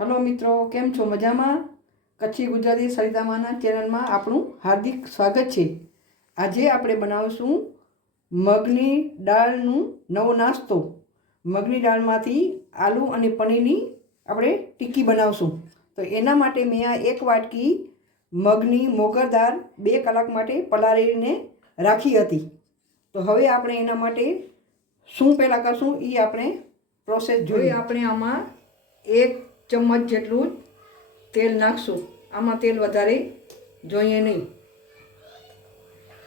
Hello મિત્રો કેમ છો? મજામાં? કચ્છી ગુજરાતી સરિતામાના ચેનલમાં આપણું હાર્દિક સ્વાગત છે. આજે આપણે બનાવીશું મગની દાળનું નવો નાસ્તો. મગની દાળમાંથી આલુ અને પનીરની આપણે ટિક્કી બનાવશું. તો એના માટે મેં આ એક વાટકી મગની મોગર દાળ બે કલાક માટે પલાળીને રાખી હતી. તો હવે આપણે એના માટે શું પહેલાં કરશું? એ આપણે પ્રોસેસ જોઈએ. આપણે આમાં એક ચમચ જેટલું તેલ નાખશું. આમાં તેલ વધારે જોઈએ નહીં.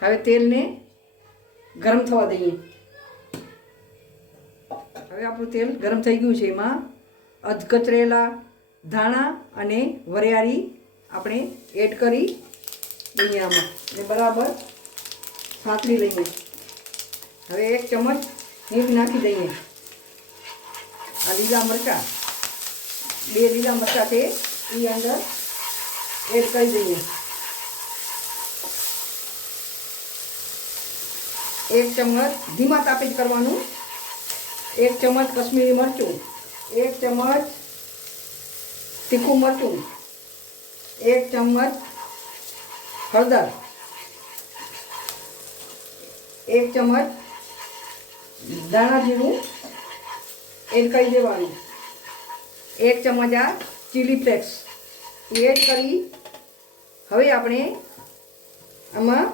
હવે તેલને ગરમ થવા દઈએ. હવે આપણું તેલ ગરમ થઈ ગયું છે. એમાં અધકચરેલા ધાણા અને વરિયાળી આપણે એડ કરી દઈએ આમાં. અને બરાબર સાંતળી લઈએ. હવે એક ચમચ હિંગ નાખી દઈએ. આ લીલા મરચાં. બે લીલા મરચા છે એ અંદર એડ કરી દઈએ. એક ચમચ ધીમા તાપે જ કરવાનું. એક ચમચ કશ્મીરી મરચું. એક ચમચ તીખું મરચું. એક ચમચ હળદર. એક ચમચ દાણા જીરું એડ કરી દેવાનું. એક ચમચ આ ચીલી ફ્લેક્સ એડ કરી હવે આપણે આમાં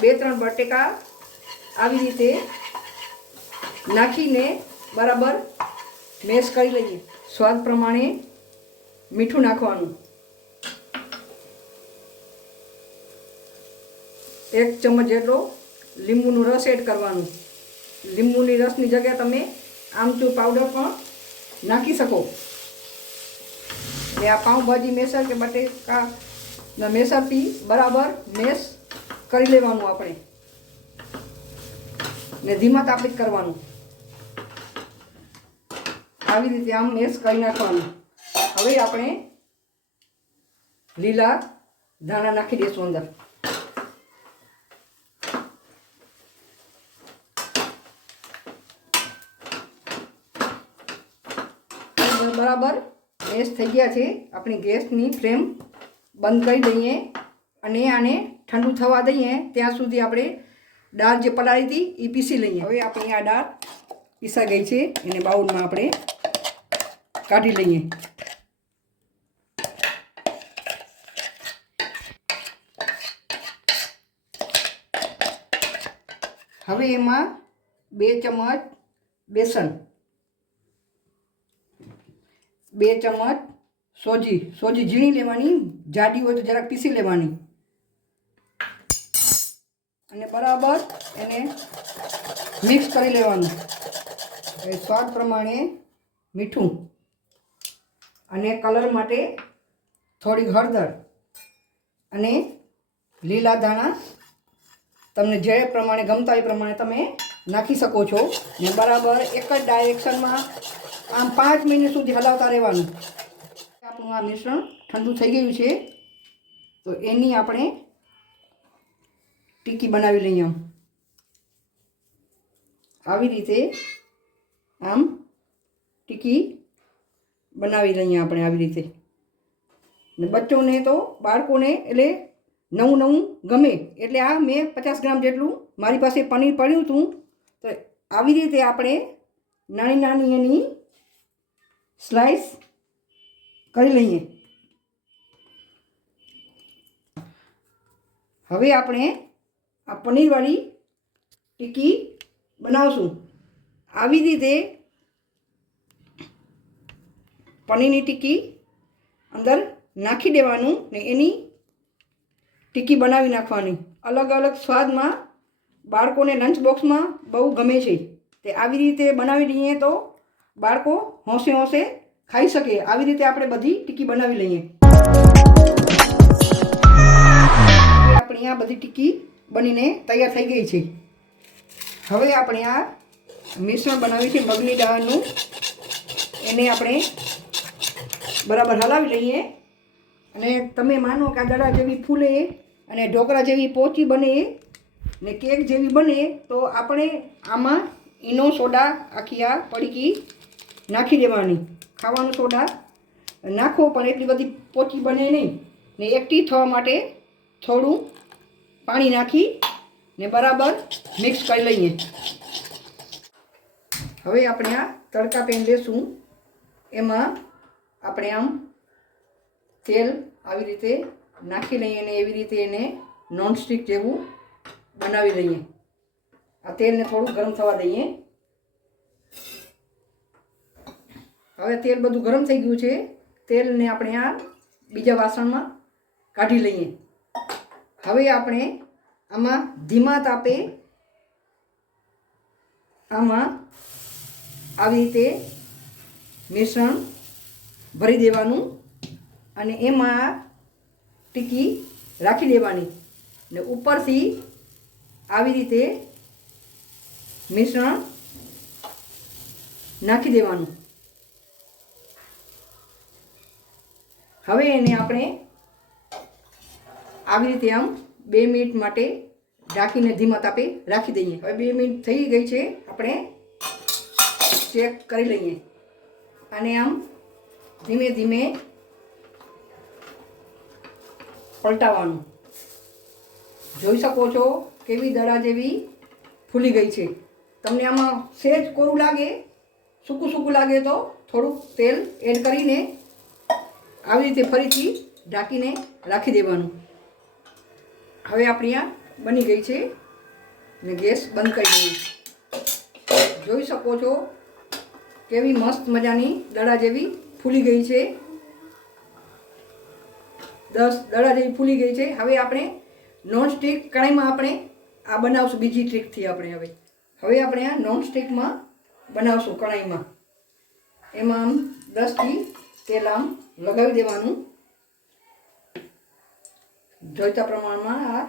બે ત્રણ બટેકા આવી રીતે નાખીને બરાબર મેશ કરી લઈએ. સ્વાદ પ્રમાણે મીઠું નાખવાનું. એક ચમચ જેટલો લીંબુનો રસ એડ કરવાનું. લીંબુની રસની જગ્યાએ તમે આમચૂર પાવડર પણ નાખી શકો. આ પાઉંભાજી મેસર કે બટેકા મેસરથી બરાબર મેશ કરી લેવાનું આપણે. ને ધીમા તાપે કરવાનું. આવી રીતે આમ મેશ કરી નાખવાનું. હવે આપણે લીલા ધાણા નાખી દઈશું અંદર. બરાબર મેશ થઈ ગયા છે. આપણી ગેસની ફ્લેમ બંધ કરી દઈએ અને આને ઠંડુ થવા દઈએ. ત્યાં સુધી આપણે દાળ જે પલાળી હતી એ પીસી લઈએ. હવે આપણી આ દાળ પીસા ગઈ છે. એને બાઉલમાં આપણે કાઢી લઈએ. હવે એમાં બે ચમચ બેસન બે ચમચ સોજી સોજી ઝીણી લેવાની, જાડી હોય તો જરાક પીસી લેવાની. અને બરાબર એને મિક્સ કરી લેવાનું. એ સ્વાદ પ્રમાણે મીઠું. અને કલર માટે થોડી હળદર અને લીલા ધાણા. તમને જે પ્રમાણે ગમતા એ પ્રમાણે તમે નાખી શકો છો. ને બરાબર એક જ ડાયરેક્શનમાં આમ પાંચ મિનિટ સુધી હલાવતા રહેવાનું. આપણું આ મિશ્રણ ઠંડુ થઈ ગયું છે. તો એની આપણે ટીકી બનાવી લઈએ આમ. આવી રીતે આમ ટીકી બનાવી લઈએ આપણે આવી રીતે. ને બચ્ચોને તો બાળકોને એટલે નવું નવું ગમે એટલે આ મેં પચાસ ગ્રામ જેટલું મારી પાસે પનીર પડ્યું હતું. તો આવી રીતે આપણે નાની નાની એની સ્લાઈસ કરી લઈએ. હવે આપણે આ પનીરવાળી ટીકી બનાવશું. આવી રીતે પનીરની ટીકી અંદર નાખી દેવાનું ને એની ટીકી બનાવી નાખવાની. અલગ અલગ સ્વાદમાં બાળકોને લંચ બોક્સમાં બહુ ગમે છે. તે આવી રીતે બનાવી દઈએ તો બાળકો હોંશે હોંશે ખાઈ શકે. આવી રીતે આપણે બધી ટીકી બનાવી લઈએ. આપણી આ બધી ટીકી બનીને તૈયાર થઈ ગઈ છે. હવે આપણે આ મિશ્રણ બનાવ્યું છે મગની દાળનું. એને આપણે બરાબર હલાવી લઈએ. અને તમે માનો કે આ દડા જેવી ફૂલે અને ઢોકળા જેવી પોચી બને ને કેક જેવી બને, તો આપણે આમાં ઈનો સોડા આખી આ પડીકી નાખી દેવાની. ખાવાનું સોડા નાખો, પણ એટલી બધી પોચી બને નહીં. ને એકઠી થવા માટે થોડું પાણી નાખી ને બરાબર મિક્સ કરી લઈએ. હવે આપણે આ તડકા પેન લેશું. એમાં આપણે આમ તેલ આવી રીતે નાખી લઈએ અને એવી રીતે એને નોનસ્ટિક જેવું બનાવી લઈએ. આ તેલને થોડું ગરમ થવા દઈએ. હવે તેલ બધું ગરમ થઈ ગયું છે. તેલને આપણે આ બીજા વાસણમાં કાઢી લઈએ. હવે આપણે આમાં ધીમા તાપે આમાં આવી રીતે મિશ્રણ ભરી દેવાનું અને એમાં ટીકી રાખી દેવાની. ને ઉપરથી આવી રીતે મિશ્રણ નાખી દેવાનું. હવે એને આપણે આવી રીતે આમ બે મિનિટ માટે ઢાંકીને ધીમા તાપે રાખી દઈએ. હવે બે મિનિટ થઈ ગઈ છે, આપણે ચેક કરી લઈએ. અને આમ ધીમે ધીમે પલટાવવાનું જોઈ શકો છો કેવી દડા જેવી ફૂલી ગઈ છે. તમને આમાં સહેજ કોરું લાગે, સૂકું સૂકું લાગે તો થોડુંક તેલ એડ કરીને આવી રીતે ફરીથી ઢાંકીને રાખી દેવાનું. હવે આપણી આ બની ગઈ છે ને ગેસ બંધ કરી દઈએ જોઈ શકો છો કેવી મસ્ત મજાની દડા જેવી ફૂલી ગઈ છે. દસ દડા જેવી ફૂલી ગઈ છે. હવે આપણે નોનસ્ટિક કડાઈમાં આપણે આ બનાવશું. બીજી ટ્રીકથી આપણે હવે. હવે આપણે આ નોન સ્ટિકમાં બનાવશું કડાઈમાં એમાં આમ દસથી તેલ આમ લગાવી દેવાનું. જોઈતા પ્રમાણમાં આ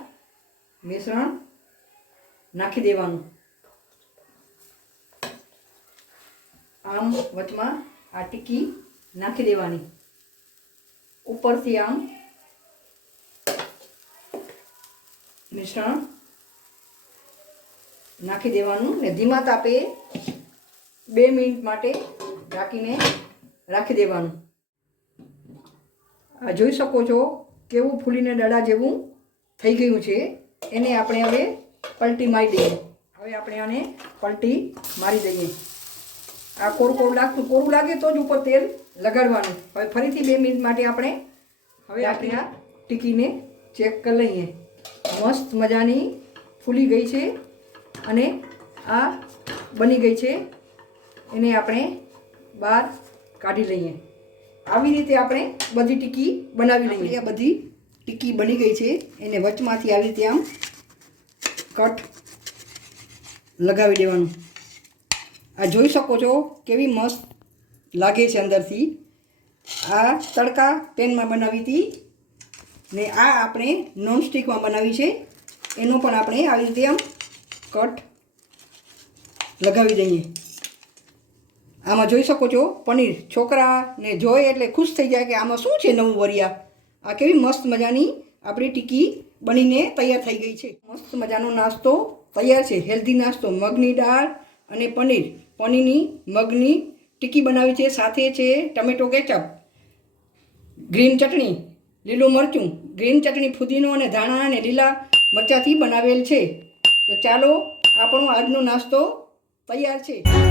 મિશ્રણ નાખી દેવાનું. આમ વચમાં આ ટીકી નાખી દેવાની. ઉપરથી આમ મિશ્રણ નાખી દેવાનું ને ધીમા તાપે બે મિનિટ માટે ઢાંકીને રાખી દેવાનું. આ જોઈ શકો છો કેવું ફૂલીને દડા જેવું થઈ ગયું છે. એને આપણે હવે પલટી મારી દઈએ. હવે આપણે આને પલટી મારી દઈએ. આ કોરું કોરું લાગતું કોરું લાગે તો જ ઉપર તેલ લગાડવાનું. હવે ફરીથી બે મિનિટ માટે આપણે હવે આપણે આ ટીકીને ચેક કરી લઈએ. મસ્ત મજાની ફૂલી ગઈ છે અને આ બની ગઈ છે. એને આપણે બહાર કાઢી લઈએ. આવી રીતે આપણે બધી ટીકી બનાવી લઈએ. આ બધી ટીકી બની ગઈ છે. એને વચમાંથી આવી રીતે આમ કટ લગાવી દેવાનું. આ જોઈ શકો છો કેવી મસ્ત લાગે છે અંદરથી. આ તડકા પેનમાં બનાવી હતી. ને આ આપણે નોનસ્ટિકમાં બનાવી છે. એનો પણ આપણે આવી રીતે આમ કટ લગાવી દઈએ. આમાં જોઈ શકો છો, પનીર છોકરાને જોઈ એટલે ખુશ થઈ જાય કે આમાં શું છે નવું વરિયા? આ કેવી મસ્ત મજાની આપણી ટીકી બનીને તૈયાર થઈ ગઈ છે. મસ્ત મજાનો નાસ્તો તૈયાર છે. હેલ્ધી નાસ્તો, મગની દાળ અને પનીર. પનીરની મગની ટીકી બનાવી છે. સાથે છે ટમેટો કેચઅપ ગ્રીન ચટણી, લીલું મરચું, ગ્રીન ચટણી, ફુદીનો અને ધાણા અને લીલા મરચાંથી બનાવેલ છે. તો ચાલો આપણો આજનો નાસ્તો તૈયાર છે.